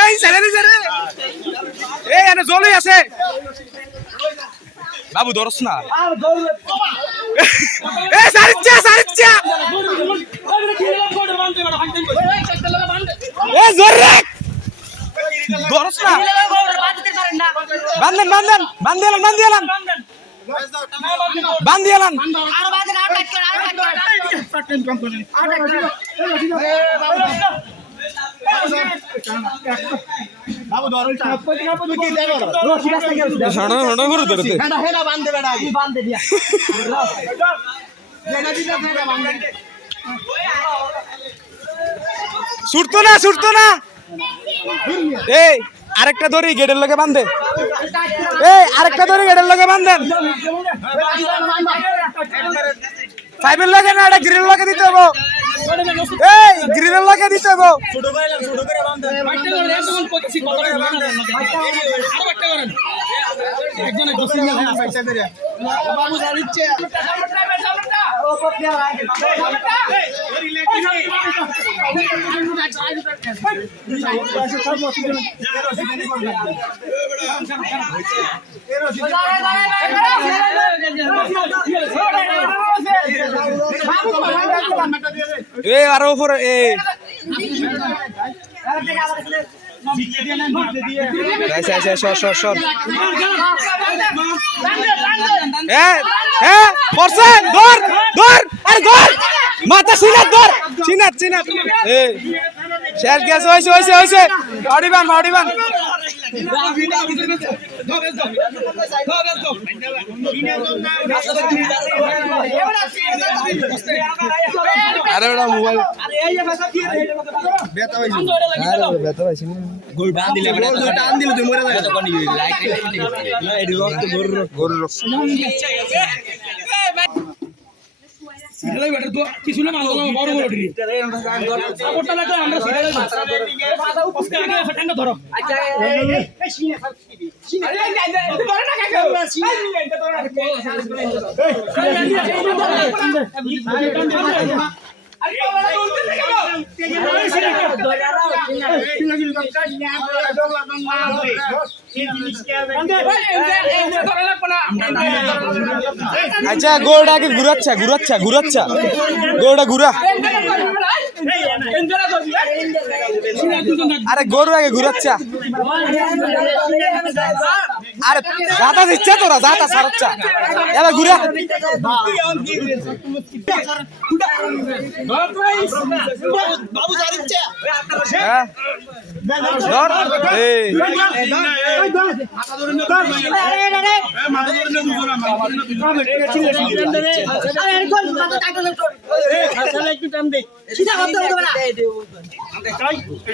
এই ছেড়ে দিছে রে এই এনে জলই আছে বাবু ধরছ না এই সারিচ্চা এই জোর রাখ ধরছ না বান্ধেন ছুটতো না এই আরেকটা দড়ি গেটের লগে বাঁধে পাইপের লগে না এটা গ্রিল লগে দিতে হবে এই গ্রিলের লগে দিতে হবে এই আরো উপরে এই সর পড়ছে ধর মাথা চিনাত এই শেষ গ্যাস হয়েছে অডিবান আরে ওটা মোবাইল ব্যথা পাইছি না গোল টান দিলে তুই মরে যাবে তখন লাইক না এডি রক্ত গরুর রক্ত সিরিয়াল বেটার তো কিছু না মানলো বড় ঢিল সাপোর্টটা লাগলে আমরা সিরিয়াল মাথা উপরে আগে ফটাঙ্গা ধরো আচ্ছা এই সিনে আরে ধরে না কাকা সিনে আচ্ছা গোলটাকে ঘুরাচ্ছা গোলটা ঘুরা আরে গরু আগে ঘুরাচ্ছা আরে যাতা দিচ্ছে তোরা যাতা সারচ্ছা এবার ঘুরা বাবু সারচ্ছা হ্যাঁ ধর এই মাথা ধরে